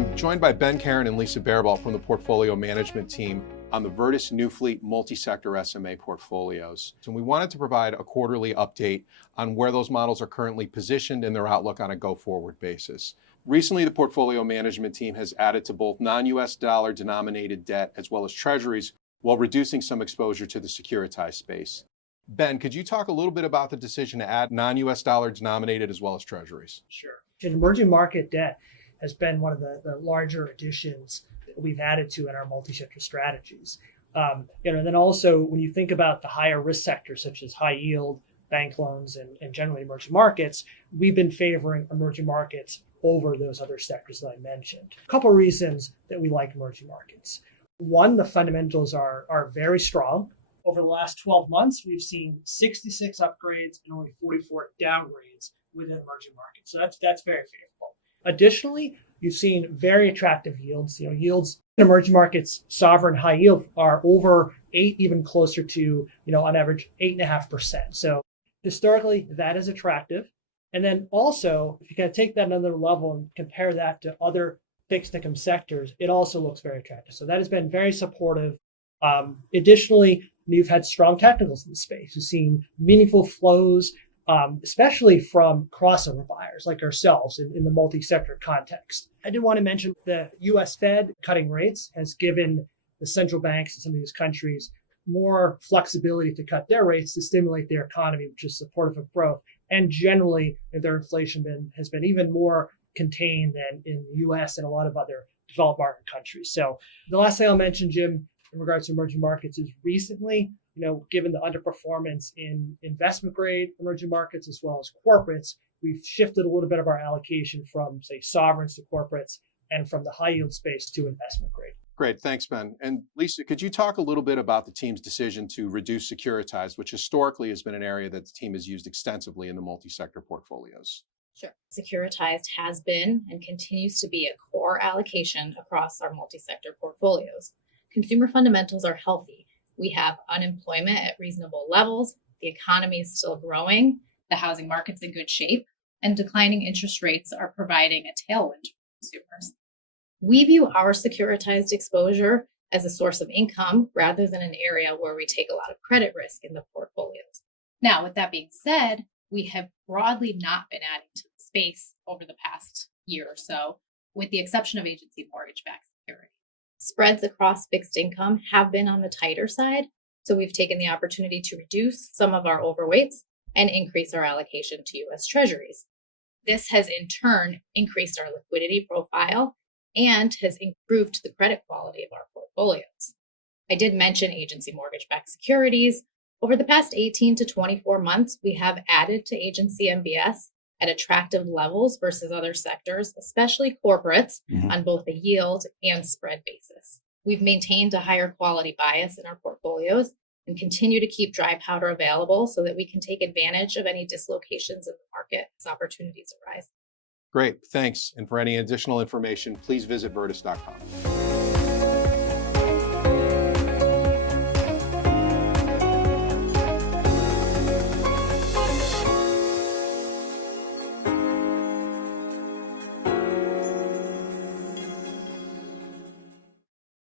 I'm joined by Ben, Caron, and Lisa Baribault from the portfolio management team on the Virtus Newfleet multi-sector SMA portfolios. So we wanted to provide a quarterly update on where those models are currently positioned and their outlook on a go-forward basis. Recently, the portfolio management team has added to both non-US dollar denominated debt as well as treasuries while reducing some exposure to the securitized space. Ben, could you talk a little bit about the decision to add non-US dollar denominated as well as treasuries? Sure. Emerging market debt has been one of the larger additions that we've added to in our multi-sector strategies. And then also when you think about the higher risk sectors such as high yield, bank loans, and generally emerging markets, we've been favoring emerging markets over those other sectors that I mentioned. A couple of reasons that we like emerging markets. One, the fundamentals are very strong. Over the last 12 months, we've seen 66 upgrades and only 44 downgrades within emerging markets. So that's very favorable. Additionally, you've seen very attractive yields. Yields in emerging markets, sovereign high yield, are over 8, even closer to, on average, 8.5%. So historically, that is attractive. And then also, if you kind of take that another level and compare that to other fixed income sectors, it also looks very attractive. So that has been very supportive. Additionally, we've had strong technicals in the space. We've seen meaningful flows, especially from crossover buyers like ourselves in the multi-sector context. I did want to mention the US Fed cutting rates has given the central banks in some of these countries more flexibility to cut their rates to stimulate their economy, which is supportive of growth. And generally, their inflation has been even more contained than in the US and a lot of other developed market countries. So the last thing I'll mention, Jim, in regards to emerging markets is recently, given the underperformance in investment grade emerging markets as well as corporates, we've shifted a little bit of our allocation from, say, sovereigns to corporates and from the high yield space to investment grade. Great, thanks, Ben. And Lisa, could you talk a little bit about the team's decision to reduce securitized, which historically has been an area that the team has used extensively in the multi-sector portfolios? Sure. Securitized has been and continues to be a core allocation across our multi-sector portfolios. Consumer fundamentals are healthy. We have unemployment at reasonable levels. The economy is still growing. The housing market's in good shape, and declining interest rates are providing a tailwind for consumers. We view our securitized exposure as a source of income rather than an area where we take a lot of credit risk in the portfolios. Now, with that being said, we have broadly not been adding to the space over the past year or so, with the exception of agency mortgage-backed securities. Spreads across fixed income have been on the tighter side, so we've taken the opportunity to reduce some of our overweights and increase our allocation to U.S. Treasuries. This has in turn increased our liquidity profile and has improved the credit quality of our portfolios. I did mention agency mortgage-backed securities. Over the past 18 to 24 months, we have added to agency MBS at attractive levels versus other sectors, especially corporates, on both a yield and spread basis. We've maintained a higher quality bias in our portfolios and continue to keep dry powder available so that we can take advantage of any dislocations in the market as opportunities arise. Great, thanks. And for any additional information, please visit Virtus.com.